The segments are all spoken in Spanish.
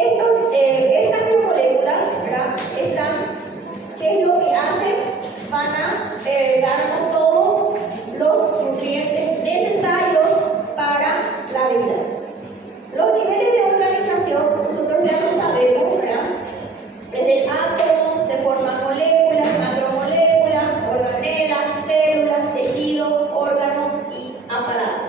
Estas biomoléculas, ¿verdad? ¿Qué es lo que hacen? Van a darnos todos los nutrientes necesarios para la vida. Los niveles de organización, nosotros ya lo sabemos, ¿verdad? Desde el átomo se forman moléculas, macromoléculas, organelas, células, tejidos, órganos y aparatos.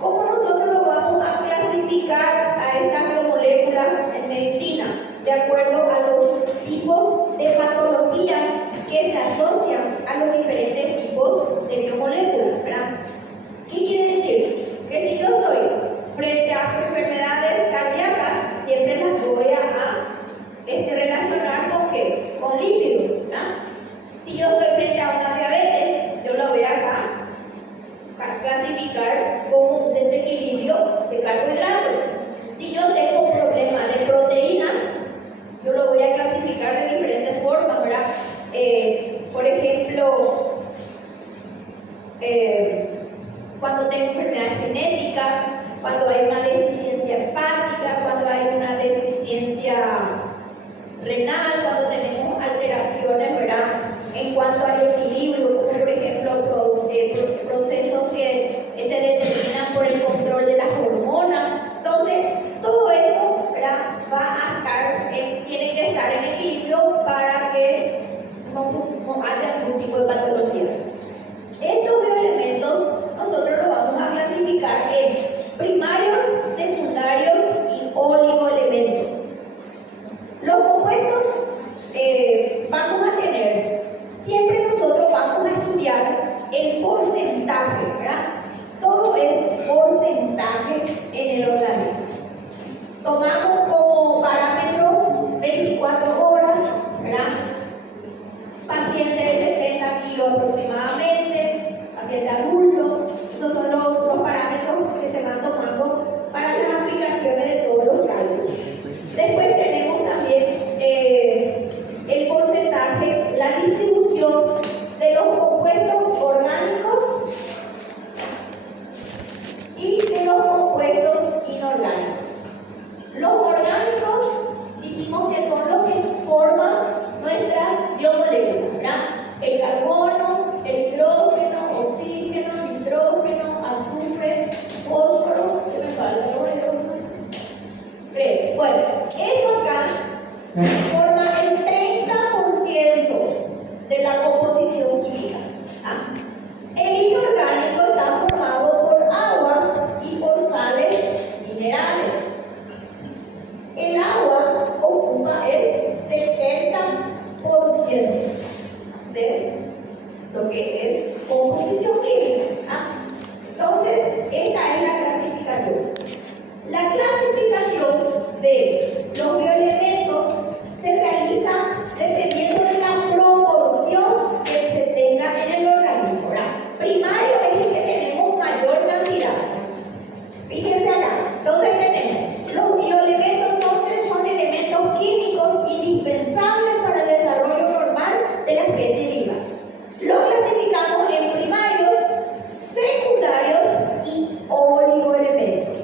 ¿Cómo nosotros lo vamos a clasificar a estas biomoléculas en medicina? De acuerdo a los tipos de patologías que se asocian a los diferentes tipos de biomoléculas, ¿verdad? ¿Qué quiere decir? Que si yo estoy frente a enfermedades cardíacas, siempre las voy a relacionar con ¿qué? Con lípidos, ¿verdad? Si yo estoy frente a una diabetes, yo la voy a clasificar como un desequilibrio de carbohidratos. Si yo tengo un problema de proteínas, yo lo voy a clasificar de diferentes formas, ¿verdad? Por ejemplo, cuando tengo enfermedades genéticas, cuando hay una deficiencia hepática, cuando hay una deficiencia renal, cuando tenemos alteraciones, ¿verdad? En cuanto al equilibrio, como por ejemplo procesos que se determinan por el control de las hormonas. Entonces, todo esto, ¿verdad? Tiene que estar en equilibrio para que no haya ningún tipo de patología. Estos elementos nosotros los vamos a clasificar en primarios, secundarios y oligoelementos. Los compuestos vamos a tener, siempre nosotros vamos a estudiar el porcentaje, ¿verdad? Todo es porcentaje en el organismo. Tomamos como parámetro 24 horas, ¿verdad? Paciente de 70 kilos aproximadamente, paciente adulto. Esos son los parámetros que se van tomando para las aplicaciones de todos los cálculos. Después tenemos también el porcentaje, la distribución de los compuestos orgánicos y de los compuestos inorgánicos. Los orgánicos dijimos que son los que forman nuestras biomoléculas, ¿verdad? El carbono, el hidrógeno, oxígeno, nitrógeno, azufre, fósforo, ¿qué me falta? Bueno, esto acá forma el 30% de la composición química. El inorgánico está formado por agua y por sales minerales. El agua ocupa el 70% de lo que es composición química. Entonces, esta es la clasificación. La clasificación de los bioelementos se realiza dependiendo de la proporción que se tenga en el organismo, ¿verdad? Primario es el que tenemos mayor cantidad. Fíjense acá. Entonces tenemos los bioelementos, entonces son elementos químicos indispensables para el desarrollo normal de la especie viva. Lo clasificamos en primarios, secundarios y oligoelementos.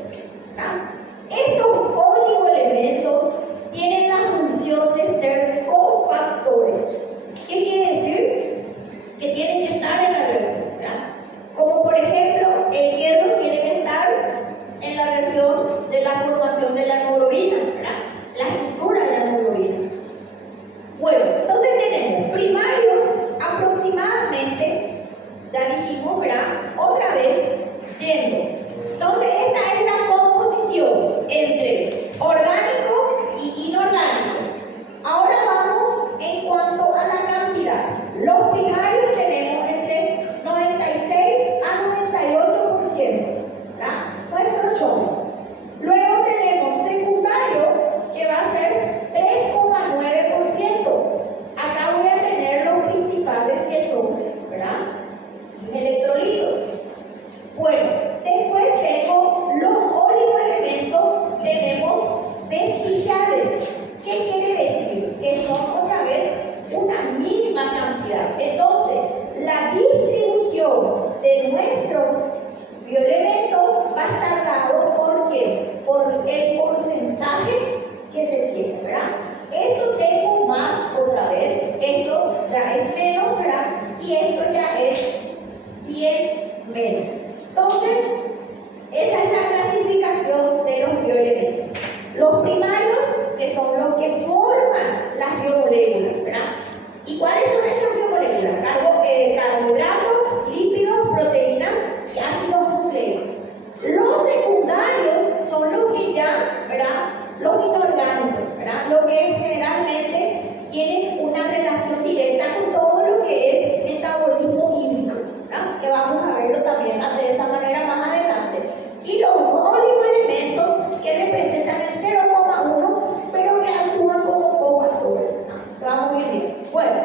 Estos oligoelementos lo que forman las biomoléculas, ¿verdad? ¿Y cuáles son esas biomoléculas? Carbohidratos, lípidos, proteínas y ácidos nucleicos. Los secundarios son los que ya, ¿verdad? Los inorgánicos, ¿verdad? Lo que generalmente tienen una relación directa con todo lo que es metabolismo hídrico, ¿verdad? Que vamos a verlo también de esa manera más adelante. Y los oligoelementos que representan el 0,1, pero que actúan como cofactores, ¿no? Vamos muy bien. Bueno,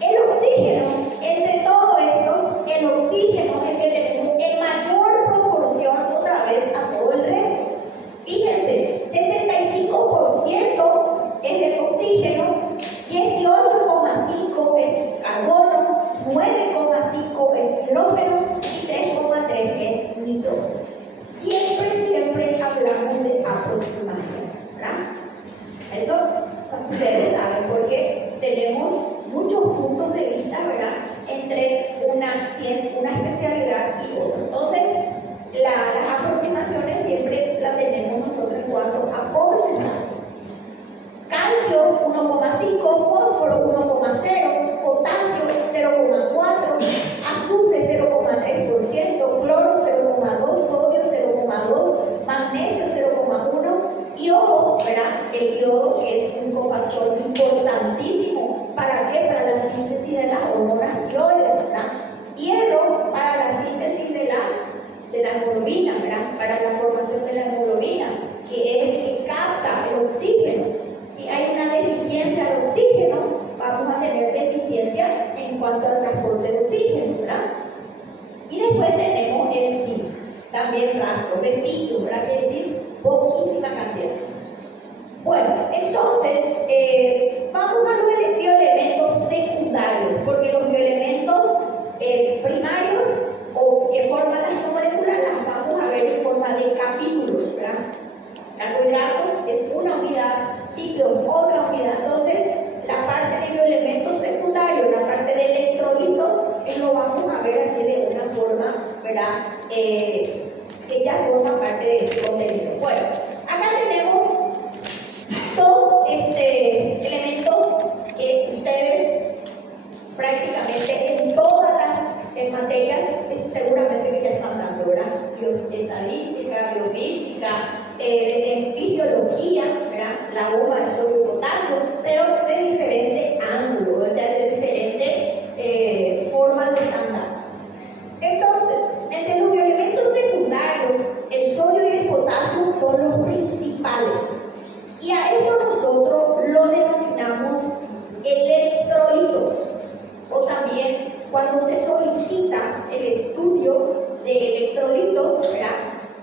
el oxígeno, entre todos estos, el oxígeno es el que tenemos en mayor proporción otra vez a todo el resto. Fíjense, 65% es del oxígeno, 18,5% es carbono, 9,5% es hidrógeno y 3,3% es nitrógeno. Siempre hablamos de aproximación, ¿verdad? Eso ustedes saben porque tenemos muchos puntos de vista, ¿verdad? Entre una especialidad y otra. Entonces, las aproximaciones siempre las tenemos nosotros en cuanto a porcentaje. Calcio 1,5, fósforo 1,0, potasio 0,4, azufre 0,3%, cloro 0,2, sodio 0,2, magnesio 0,1, yodo, ¿verdad? El yodo que es un cofactor importantísimo. ¿Para qué? Para la síntesis de las hormonas tiroides, ¿verdad? Hierro para la síntesis de la hemoglobina, ¿verdad? Para la formación de la hemoglobina, que es el que capta el oxígeno. Si hay una deficiencia de oxígeno, vamos a tener deficiencia en cuanto al transporte de oxígeno, ¿verdad? Y después tenemos el zinc, también rastro, vestigio, ¿verdad? Es decir, poquísima cantidad. Bueno, entonces, vamos a los bioelementos secundarios, porque los bioelementos primarios o que forman la molécula las vamos a ver en forma de capítulos, ¿verdad? Carbohidratos es una unidad, lípidos otra unidad. Entonces, la parte de bioelementos secundarios, la parte de electrolitos, lo vamos a ver así de una forma, ¿verdad? Que ya forma parte del contenido. Bueno, acá tenemos dos elementos que ustedes prácticamente en todas las materias seguramente que ya están dando, ¿verdad? Bioestadística, biofísica, en fisiología, ¿verdad? La bomba del sodio y potasio, pero de diferente ángulo, o sea, de diferente forma de estándar. Entonces, entre los bioelementos secundarios, el sodio y el potasio son los principales. Y a esto nosotros lo denominamos electrolitos, o también cuando se solicita el estudio de electrolitos, ¿verdad?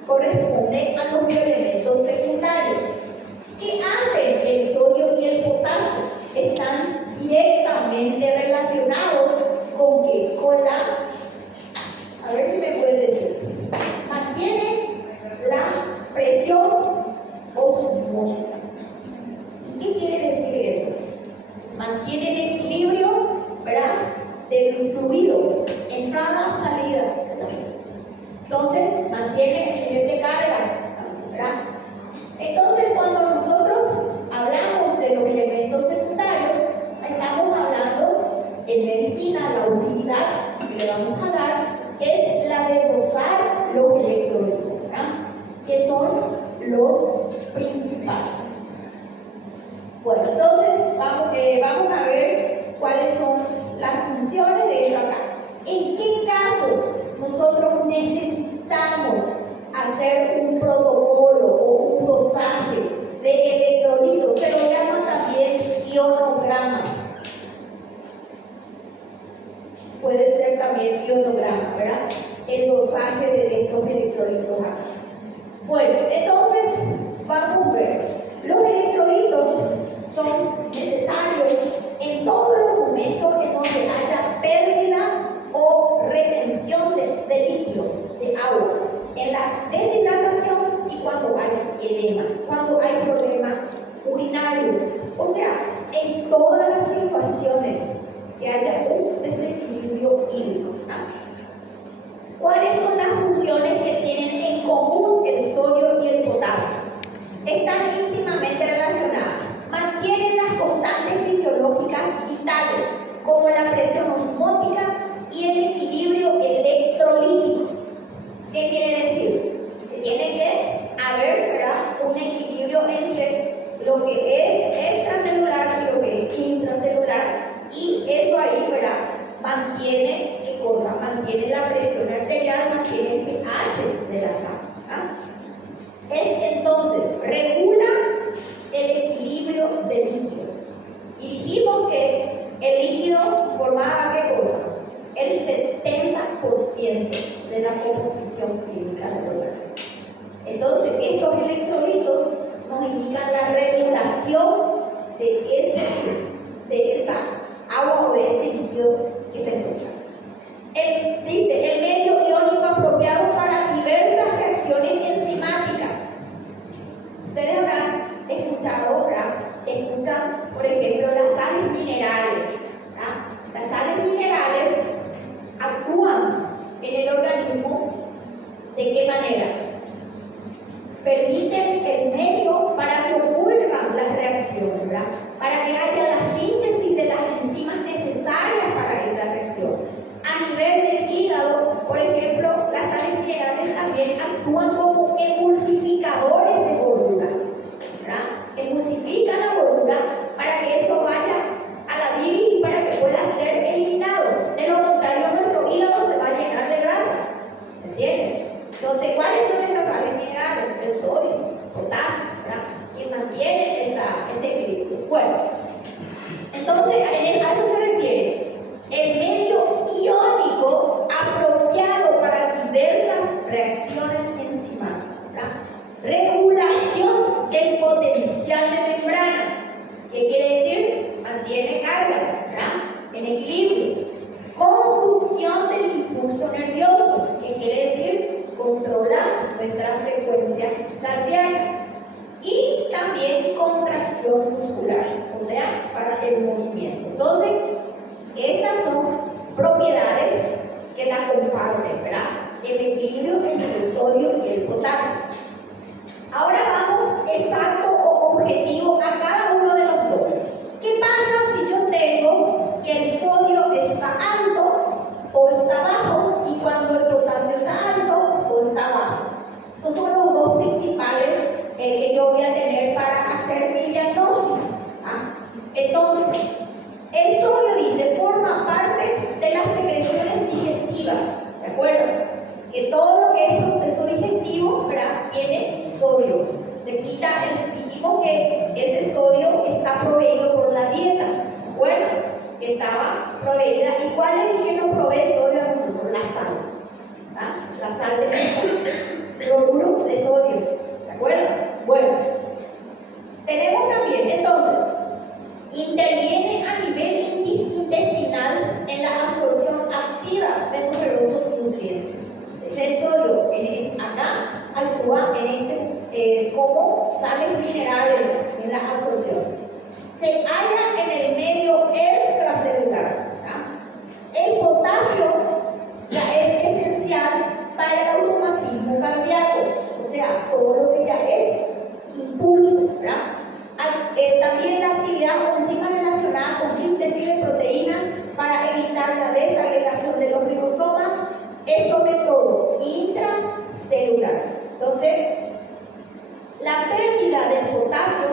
Corresponde a los bioelementos secundarios. ¿Qué hacen el sodio y el potasio? Están directamente relacionados con ¿qué? Con a ver si me pueden decir, mantiene la presión osmótica. ¿Y qué quiere decir eso? Mantiene el equilibrio, ¿verdad? Del fluido, entrada, salida. Entonces, mantiene el nivel de carga, ¿verdad? Entonces, cuando nosotros hablamos de los elementos secundarios, estamos hablando en medicina, la utilidad que le vamos a dar es la de dosar los electrolitos, ¿verdad? Que son los principales. Bueno, entonces vamos a ver cuáles son las funciones de esto acá. ¿En qué casos nosotros necesitamos hacer un protocolo o un dosaje de electrolitos? Se lo llama también ionograma. Puede ser también ionograma, ¿verdad? El dosaje de estos electrolitos acá. Bueno, entonces vamos a ver. Los electrolitos son necesarios en todos los momentos en donde haya pérdida o retención de líquido, de agua, en la deshidratación y cuando hay edema, cuando hay problema urinario, o sea, en todas las situaciones que haya un desequilibrio hídrico. ¿Cuáles son las funciones que tienen en común el sodio y el potasio? están íntimamente relacionadas. Mantienen las constantes fisiológicas vitales, como la presión osmótica y el equilibrio electrolítico. ¿Qué quiere decir? Que tiene que haber, ¿verdad?, un equilibrio entre lo que es extracelular y lo que es intracelular, y eso ahí, ¿verdad?, mantiene, ¿qué cosa? Mantiene la presión arterial, mantiene el pH de la sangre. Entonces, regula el equilibrio de líquidos. Y dijimos que el líquido formaba, ¿qué cosa? El 70% de la composición química del organismo. Entonces, estos electrolitos nos indican la regulación de esa agua o de ese líquido que se encuentra. Dice, el medio iónico apropiado para diversas reacciones enzimáticas. Ustedes habrán escuchado, ¿verdad? Escuchan, por ejemplo, las sales minerales. ¿Verdad? Las sales minerales actúan en el organismo ¿de qué manera? Permiten el medio para que ocurran las reacciones, ¿verdad? Para que haya la síntesis de las enzimas necesarias para esa reacción. A nivel del hígado, por ejemplo, las sales minerales también actúan como emulsificadores de gordura, ¿verdad? Emulsifican la gordura para que eso vaya a la bilis y para que pueda ser eliminado. De lo contrario, nuestro hígado se va a llenar de grasa. ¿Entienden? Entonces, ¿cuáles son esas sales minerales? El sodio, potasio, ¿verdad?, que mantienen ese equilibrio. Bueno, entonces, a eso se refiere el medio iónico apropiado para diversas reacciones enzimáticas, ¿verdad? Regulación del potencial de membrana. ¿Qué quiere decir? Mantiene cargas, ¿verdad?, en equilibrio. Conducción del impulso nervioso. ¿Qué quiere decir? Controla nuestra frecuencia cardíaca. Y también contracción muscular, o sea, para el movimiento. Entonces, estas son propiedades que la comparten, ¿verdad? El equilibrio entre el sodio y el potasio. Ahora vamos exacto o objetivo a cada uno de los dos. ¿Qué pasa si yo tengo que el sodio está alto o está bajo y cuando el potasio está alto o está bajo? Esos son los dos principales que yo voy a tener para hacer mi diagnóstico. Entonces, el sodio, dice, forma parte de las secreciones digestivas. ¿Se acuerdan? Que todo lo que es proceso digestivo, ¿verdad?, tiene sodio. Se quita, dijimos que ese sodio está proveído por la dieta. ¿Se acuerdan? Que estaba proveída. ¿Y cuál es el que nos provee sodio a nosotros? La sal. La sal de cloruro de sodio. ¿Se acuerdan? Bueno, tenemos también, entonces, interviene a nivel intestinal en la absorción activa de numerosos nutrientes. Es el sodio, acá actúa como sales minerales en la absorción. Se halla en el medio extracelular. El potasio ya es esencial para el automatismo cardíaco, o sea, todo lo que ya es impulso, ¿verdad? También la actividad o enzimas relacionadas con síntesis de proteínas para evitar la desagregación de los ribosomas es sobre todo intracelular. Entonces, la pérdida del potasio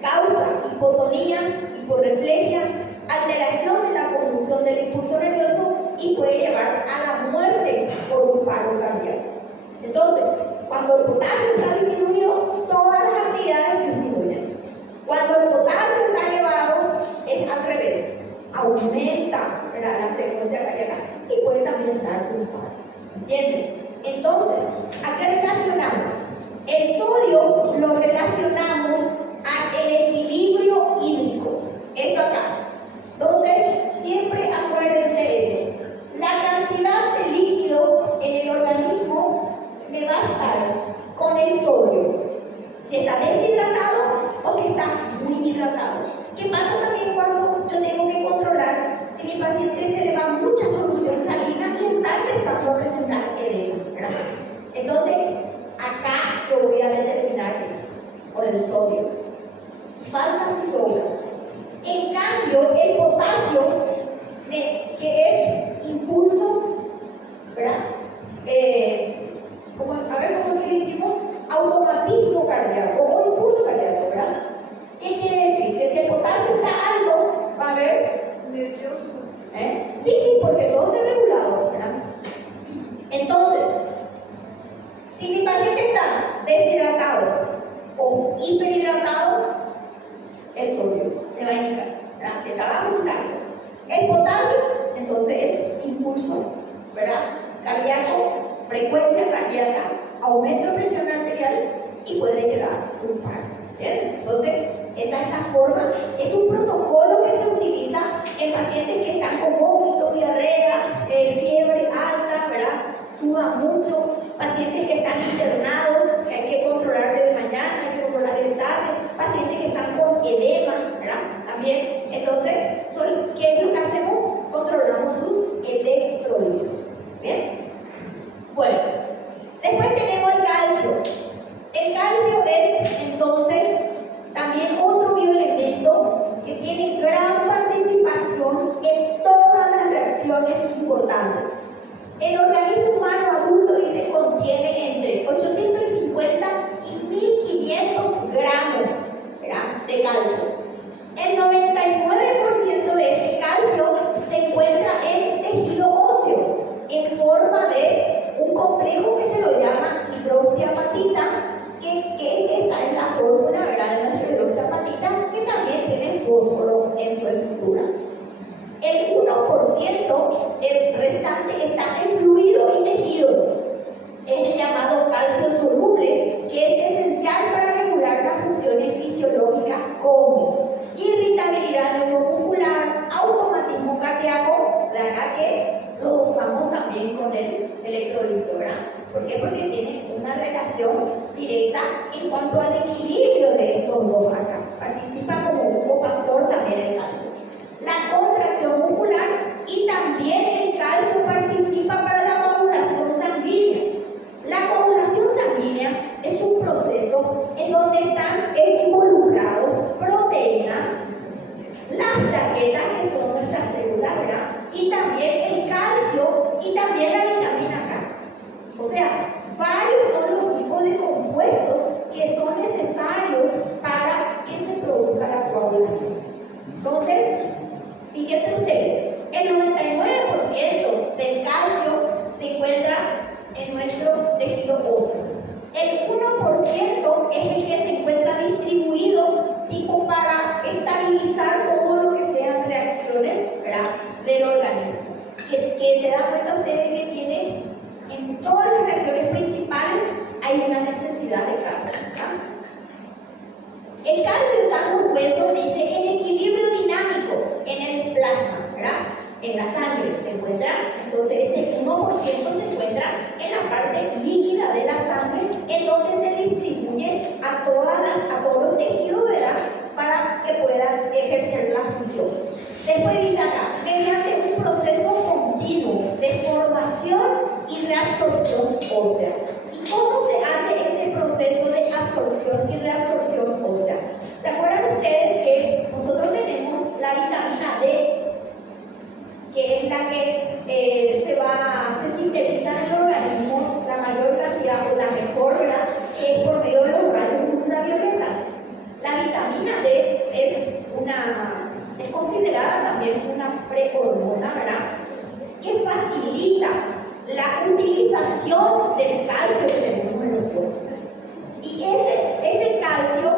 causa hipotonía, hiporreflejia, alteración de la conducción del impulso nervioso y puede llevar a la muerte por un paro cardíaco. Entonces, cuando el potasio está disminuido, todas las actividades disminuyen. Cuando el potasio está elevado, es al revés, aumenta, ¿verdad?, la frecuencia cardíaca y puede también dar un paro. ¿Entienden? Entonces, ¿a qué relacionamos? El sodio lo relacionamos al equilibrio hídrico. Esto acá. Entonces, siempre acuérdense de eso. La cantidad de líquido en el organismo me va a estar con el sodio. Si está deshidratado o si está muy hidratado. ¿Qué pasa también cuando yo tengo que controlar si mi paciente se le va mucha solución salina y está empezando a presentar edema, ¿verdad? Entonces, acá yo voy a determinar eso. del sodio. Si falta, si sobra. En cambio, el potasio, que es impulso, ¿verdad? A ver cómo definimos automatismo cardíaco o impulso cardíaco, ¿verdad? ¿Qué quiere decir? Que si el potasio está alto, va a haber nervioso. Sí, porque todo está regulado, ¿verdad? Entonces, si mi paciente está deshidratado o hiperhidratado, el sodio le va a indicar, ¿verdad? Si está bajo, está alto. El potasio, entonces es impulso, ¿verdad? Cardíaco, frecuencia cardíaca, aumento de presión arterial y puede llegar a un infarto. Entonces, esa es la forma, es un protocolo que se utiliza en pacientes que están con vómito, diarrea, fiebre alta, ¿verdad? Sudan mucho, pacientes que están internados, que hay que controlar de mañana, hay que controlar de tarde, pacientes que están con edema, ¿verdad? También, entonces, ¿qué es lo que hacemos? Controlamos sus electrolitos. ¿Bien? Bueno, después tenemos el calcio. El calcio es, entonces, también otro bioelemento que tiene gran participación en todas las reacciones importantes. El organismo humano adulto dice contiene entre 850 y 1500 gramos, ¿verdad?, de calcio. El 99% de este calcio se encuentra en tejido óseo, en forma de un complejo que se lo llama hidroxiapatita, que está en la fórmula, ¿verdad?, de nuestra hidroxiapatita, que también tiene fósforo en su estructura. El 1%, el restante, está en fluidos y tejidos. Es el llamado calcio soluble, que es esencial para regular las funciones fisiológicas como irritabilidad neuromuscular, automatismo cardíaco, de acá que lo usamos también con el electrolito, ¿verdad? ¿Por qué? Porque tiene una relación directa en cuanto al equilibrio de estos dos acá. Participa como un cofactor también el calcio. La contracción muscular y también el calcio participa para la coagulación sanguínea. La coagulación sanguínea es un proceso en donde están involucrados proteínas, las plaquetas, que son nuestras células, ¿verdad?, y también el calcio y también la vitamina K. O sea, varios son los tipos de compuestos que son necesarios para que se produzca la coagulación. Entonces, fíjense ustedes, el 99% del calcio se encuentra en nuestro tejido óseo. El 1% es el que se encuentra distribuido tipo para estabilizar todo lo que sean reacciones, ¿verdad?, del organismo. Que se da cuenta ustedes que tiene en todas las reacciones principales hay una necesidad de calcio, ¿verdad? El calcio está en los huesos, dice, en equilibrio dinámico en el plasma, ¿verdad? En la sangre se encuentra, entonces ese 1% se encuentra en la parte líquida de la sangre, en donde se distribuye a todos los tejidos, ¿verdad?, para que puedan ejercer la función. Después dice acá, mediante un proceso continuo de formación y reabsorción ósea. ¿Y cómo se hace ese proceso de absorción y reabsorción ósea? ¿Se acuerdan ustedes que nosotros tenemos la vitamina D, que es la que se sintetiza en el organismo, la mayor cantidad o la mejor, ¿verdad?, que es por medio de los rayos ultravioletas? La vitamina D es considerada también una prehormona, ¿verdad?, que facilita la utilización del calcio que tenemos en los huesos. Y ese calcio,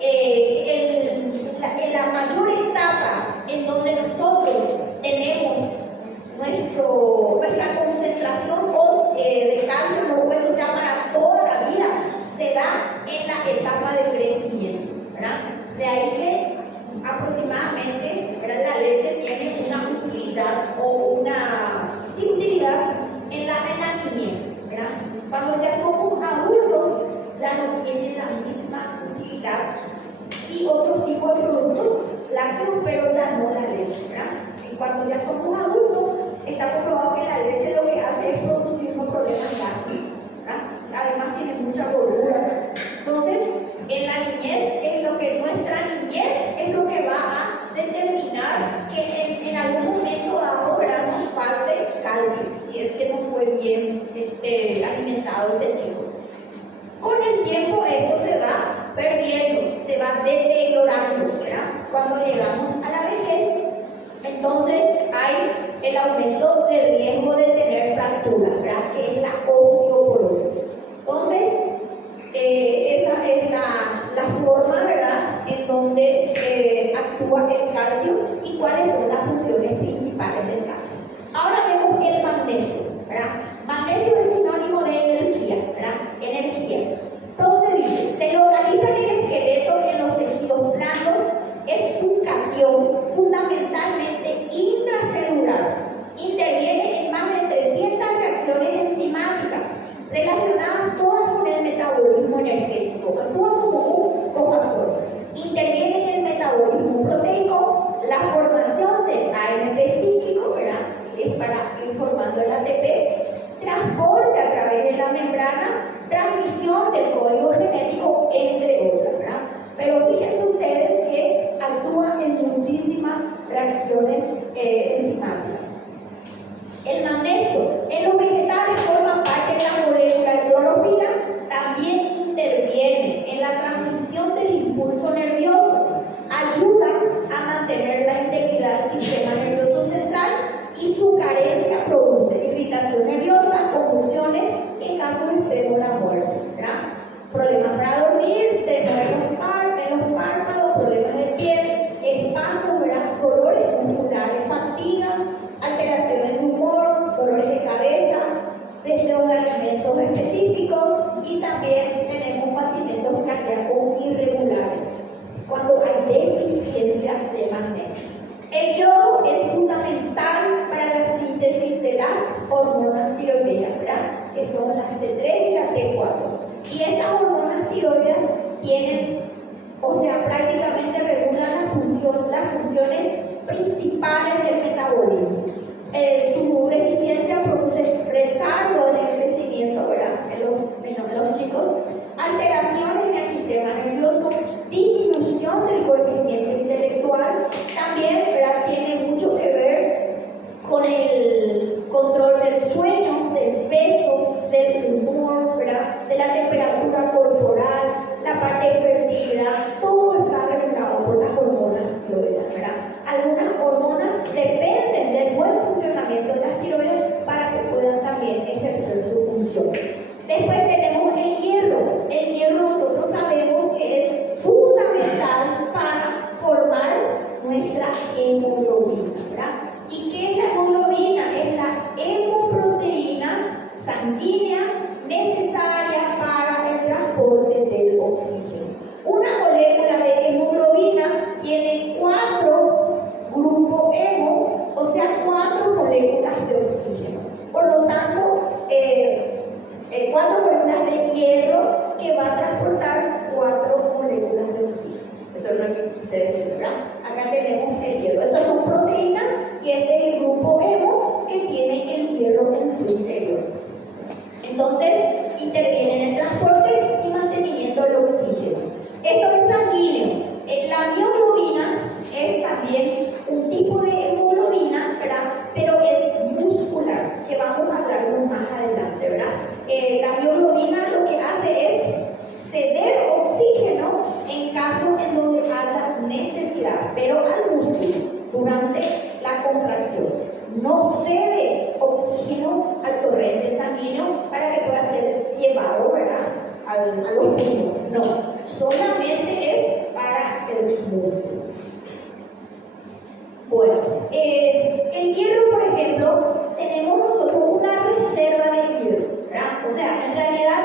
en la mayor etapa en donde nosotros tenemos nuestra concentración de calcio en los huesos ya para toda la vida, se da en la etapa de crecimiento, ¿verdad? De ahí que aproximadamente, ¿verdad?, la leche tiene una utilidad utilidad en la niñez, ¿verdad? Cuando ya somos adultos ya no tiene la misma utilidad. Sí, otros tipos de productos lácteos, pero ya no la leche, ¿verdad? Y cuando ya somos adultos, está comprobado que la leche lo que hace es producir unos problemas lácteos, ¿verdad? Además tiene mucha gordura. Entonces, en la niñez va deteriorando, ¿verdad? Cuando llegamos a la vejez, entonces hay el aumento de riesgo de tener fractura, ¿verdad? Que es la osteoporosis. Entonces, esa es la forma, ¿verdad?, en donde actúa el calcio y cuáles son las funciones principales del calcio. Ahora vemos el magnesio, ¿verdad? Magnesio es sinónimo de energía, ¿verdad? Energía. Entonces dice, se localiza en el esqueleto y en los tejidos blandos, es un catión fundamentalmente intracelular. Interviene en más de 300 reacciones enzimáticas relacionadas todas con el metabolismo energético. Actúa como un cofactor. Interviene en el metabolismo proteico, la formación del AMP cíclico, ¿verdad? Es para ir formando el ATP, transporte a través de la membrana, transmisión del código genético, entre otras, ¿verdad? Pero fíjense ustedes que actúa en muchísimas reacciones enzimáticas. El magnesio en los vegetales forma parte de la molécula de clorofila, también interviene en la transmisión del impulso nervioso, ayuda a mantener la integridad del sistema nervioso central y su carencia produce irritación nerviosa, convulsiones, en casos extremos la muerte, ¿verdad? Problemas para dormir, temor en los párpados, problemas de piel, espasmos, ¿verdad?, dolores musculares, fatiga, alteraciones de humor, dolores de cabeza, deseos de alimentos específicos y también tenemos batimientos cardíacos irregulares cuando hay deficiencia de magnesio. El yodo es fundamental para la síntesis de las hormonas tiroideas, ¿verdad?, que son las T3 y las T4. Y estas hormonas tiroideas tienen, o sea, prácticamente regulan las funciones principales del metabolismo. Su deficiencia produce retardo en el crecimiento, ¿verdad?, en los chicos, alteraciones en el sistema nervioso, disminución del coeficiente intelectual, también, ¿verdad?, tiene mucho que ver con el control del sueño, del peso, del humor, ¿verdad?, de la temperatura corporal, la parte de fertilidad, todo está regulado por las hormonas tiroideas, ¿verdad? Algunas hormonas dependen del buen funcionamiento de las tiroides para que puedan también ejercer su función. Después tenemos el hierro. El hierro nosotros sabemos que es fundamental para formar nuestra hemoglobina, ¿verdad? ¿Y qué es la hemoglobina? Es la hemoproteína sanguínea necesaria para el transporte del oxígeno. Una molécula de hemoglobina tiene 4 grupos hemo, o sea, 4 moléculas de oxígeno. Por lo tanto, 4 moléculas de hierro que va a transportar 4 moléculas de oxígeno. Eso es lo que quise decir, ¿verdad? Acá tenemos el hierro. Estas son proteínas y este es el grupo hemo que tiene el hierro en su interior. Entonces, interviene en el transporte y mantenimiento del oxígeno. Esto es sanguíneo. La mioglobina es también un tipo de hemoglobina, ¿verdad?, pero es muscular, que vamos a hablar más adelante, ¿verdad? La mioglobina lo que hace es ceder oxígeno en caso en donde haya necesidad, pero al músculo durante la contracción. No cede oxígeno al torrente sanguíneo para que pueda ser llevado, ¿verdad?, a los músculos. No, solamente es para el músculo. Bueno, el hierro, por ejemplo, tenemos nosotros una reserva de hierro, ¿verdad? O sea, en realidad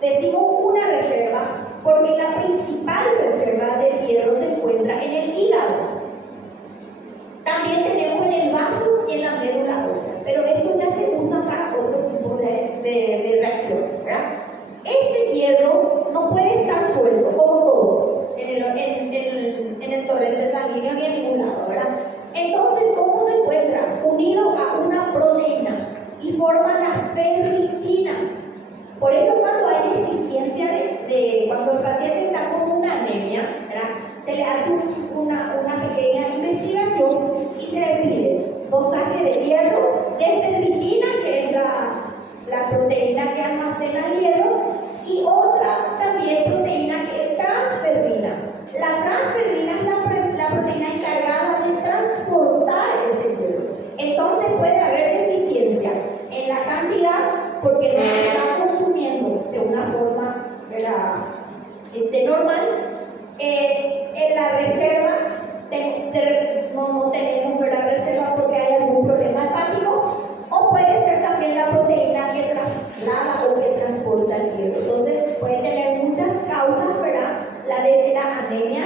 decimos una reserva porque la principal reserva de hierro se encuentra en el hígado. También tenemos en el vaso y en la médula ósea, pero esto ya se usa para otro tipo de reacción, ¿verdad? Este hierro no puede estar suelto, como todo, en el torrente sanguíneo ni en ningún lado, ¿verdad? Entonces, ¿cómo se encuentra? Unido a una proteína y forma la ferritina. Por eso cuando hay deficiencia cuando el paciente está con una anemia, ¿verdad?, se le hace una pequeña investigación y se le pide dosaje de hierro, de ferritina, que es la proteína que almacena el hierro, y otra también proteína que es transferrina. la reserva, no tenemos la reserva porque hay algún problema hepático, o puede ser también la proteína que traslada o que transporta el hierro. Entonces puede tener muchas causas, ¿verdad? La de la anemia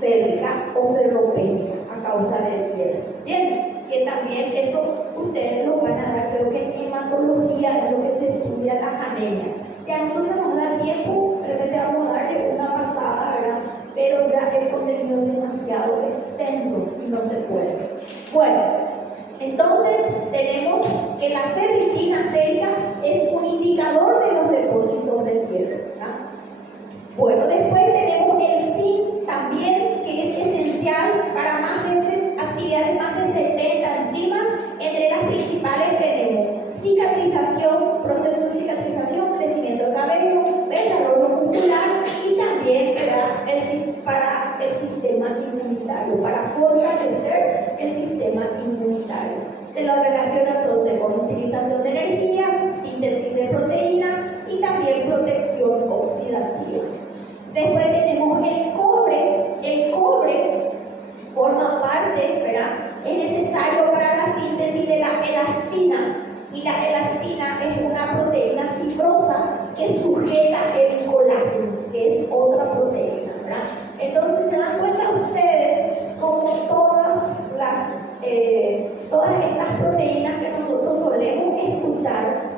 férrica o ferropénica a causa del hierro. Bien, que también eso ustedes lo van a dar, creo que en hematología es lo que se estudia las anemias. Si a nosotros nos da tiempo, de repente vamos a darle una pasada, ¿verdad? Pero ya el contenido es demasiado extenso y no se puede. Bueno, entonces tenemos que la ferritina sérica es un indicador de los depósitos del hierro, ¿verdad? Bueno, después tenemos el zinc también, que es esencial para actividades más de 70 enzimas. Entre las principales tenemos cicatrización, proceso de cicatrización, crecimiento de cabello, desarrollo muscular y también para el sistema inmunitario, para fortalecer el sistema inmunitario. Se lo relaciona entonces con utilización de energías, síntesis de proteína y también protección oxidativa. Después tenemos el cobre. El cobre forma parte, ¿verdad? Es necesario para la síntesis de la elastina, y la elastina es una proteína fibrosa que sujeta el colágeno, que es otra proteína, ¿verdad? Entonces se dan cuenta ustedes como todas estas proteínas que nosotros solemos escuchar,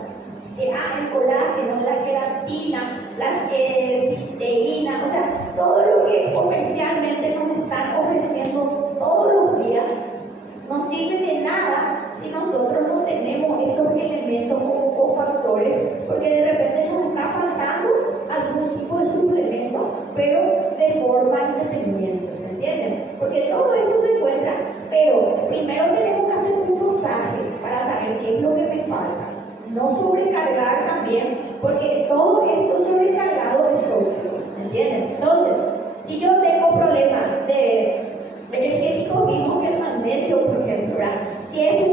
el colágeno, la queratina, las cisteína, o sea, todo lo que comercialmente nos están ofreciendo todos los días, no sirve de nada si nosotros no tenemos estos elementos como cofactores, porque de repente nos está faltando algún tipo de suplemento, pero de forma independiente, ¿me entienden? Porque todo esto se encuentra, pero primero tenemos que hacer un dosaje para saber qué es lo que me falta. No sobrecargar también, porque todo esto sobrecargado es tóxico, ¿me entienden? Entonces, si yo tengo problemas de energéticos, vimos que el magnesio, por ejemplo, ¿verdad? Si es